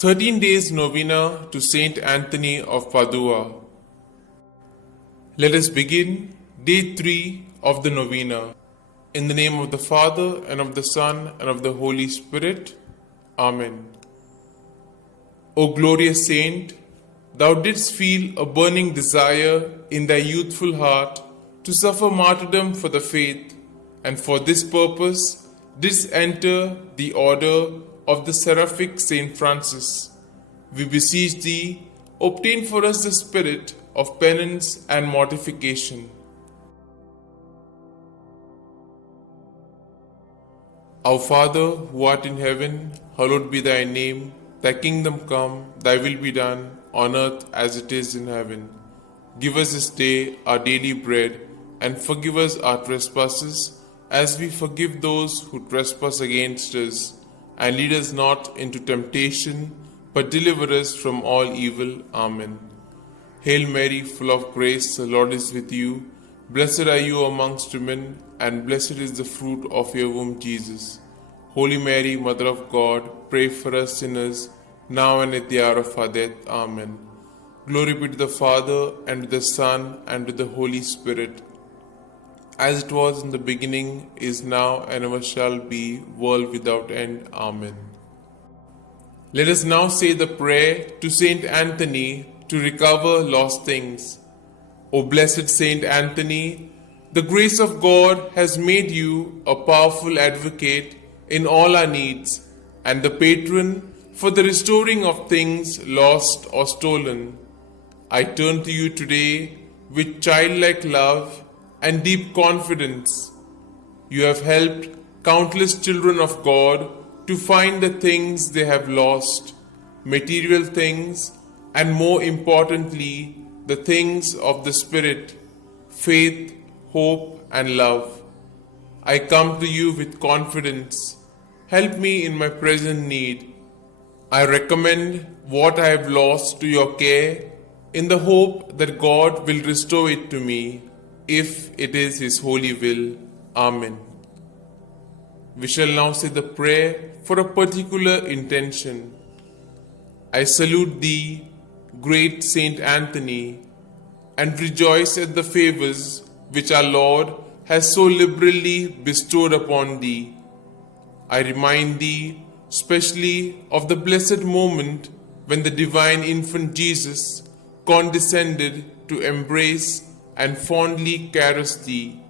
13 days Novena to Saint Anthony of Padua. Let us begin day 3 of the Novena. In the name of the Father, and of the Son, and of the Holy Spirit. Amen. O glorious Saint, thou didst feel a burning desire in thy youthful heart to suffer martyrdom for the faith, and for this purpose didst enter the order of the seraphic Saint Francis. We beseech thee, obtain for us the spirit of penance and mortification. Our Father, who art in heaven, hallowed be thy name. Thy kingdom come, thy will be done, on earth as it is in heaven. Give us this day our daily bread, and forgive us our trespasses, as we forgive those who trespass against us. And lead us not into temptation, but deliver us from all evil. Amen. Hail Mary, full of grace, the Lord is with you. Blessed are you amongst women, and blessed is the fruit of your womb, Jesus. Holy Mary, Mother of God, pray for us sinners, now and at the hour of our death. Amen. Glory be to the Father, and to the Son, and to the Holy Spirit, as it was in the beginning, is now, and ever shall be, world without end. Amen. Let us now say the prayer to Saint Anthony to recover lost things. O blessed Saint Anthony, the grace of God has made you a powerful advocate in all our needs, and the patron for the restoring of things lost or stolen. I turn to you today with childlike love and deep confidence. You have helped countless children of God to find the things they have lost, material things, and more importantly, the things of the Spirit, faith, hope, and love. I come to you with confidence. Help me in my present need. I recommend what I have lost to your care, in the hope that God will restore it to me, if it is His holy will. Amen. We shall now say the prayer for a particular intention. I salute thee, great Saint Anthony, and rejoice at the favors which our Lord has so liberally bestowed upon thee. I remind thee specially of the blessed moment when the divine infant Jesus condescended to embrace and fondly caress thee.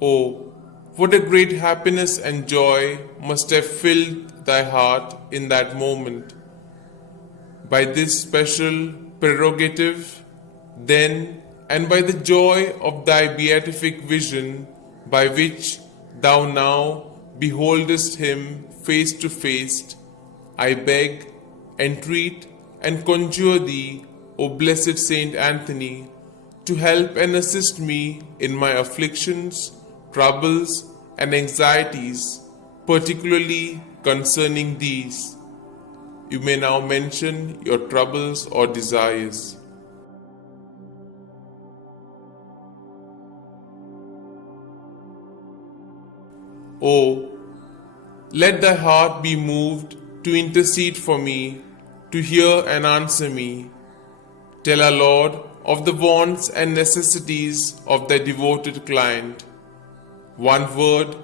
Oh, what a great happiness and joy must have filled thy heart in that moment. By this special prerogative, then, and by the joy of thy beatific vision, by which thou now beholdest him face to face, I beg, entreat, and conjure thee, O blessed Saint Anthony, to help and assist me in my afflictions, troubles, and anxieties, particularly concerning these. You may now mention your troubles or desires. Oh, let thy heart be moved to intercede for me, to hear and answer me. Tell our Lord of the wants and necessities of thy devoted client. One word,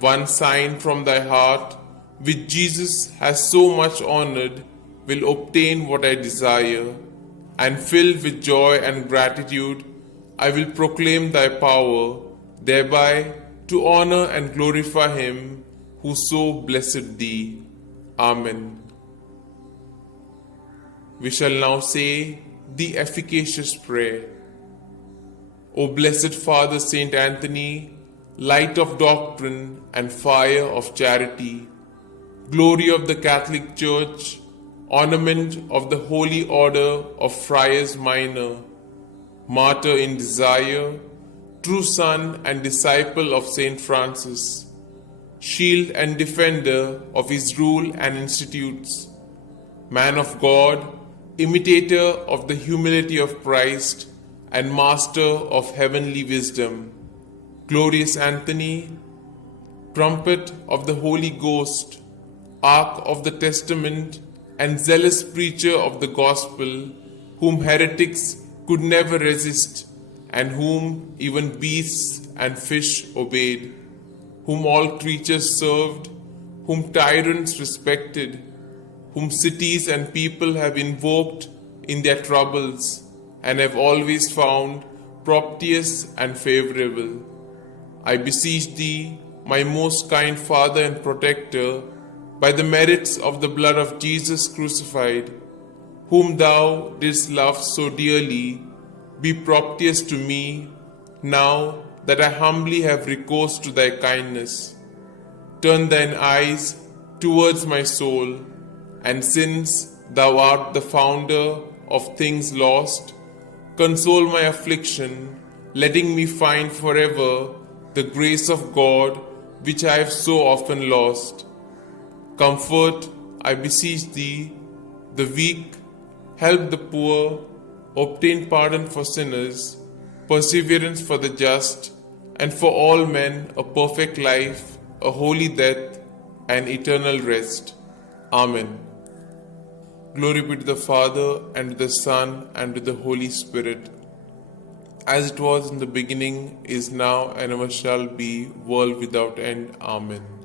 one sign from thy heart, which Jesus has so much honored, will obtain what I desire, and filled with joy and gratitude, I will proclaim thy power, thereby to honor and glorify him who so blessed thee. Amen. We shall now say the efficacious prayer. O blessed Father Saint Anthony, light of doctrine and fire of charity, glory of the Catholic Church, ornament of the Holy Order of Friars Minor, martyr in desire, true son and disciple of Saint Francis, shield and defender of his rule and institutes, man of God, imitator of the humility of Christ, and master of heavenly wisdom, glorious Anthony, trumpet of the Holy Ghost, ark of the testament, and zealous preacher of the gospel, whom heretics could never resist, and whom even beasts and fish obeyed, whom all creatures served, whom tyrants respected, whom cities and people have invoked in their troubles, and have always found propitious and favorable. I beseech thee, my most kind Father and Protector, by the merits of the blood of Jesus crucified, whom thou didst love so dearly, be propitious to me, now that I humbly have recourse to thy kindness. Turn thine eyes towards my soul, and since thou art the founder of things lost, console my affliction, letting me find forever the grace of God which I have so often lost. Comfort, I beseech thee, the weak, help the poor, obtain pardon for sinners, perseverance for the just, and for all men a perfect life, a holy death, and eternal rest. Amen. Glory be to the Father, and to the Son, and to the Holy Spirit, as it was in the beginning, is now, and ever shall be, world without end. Amen.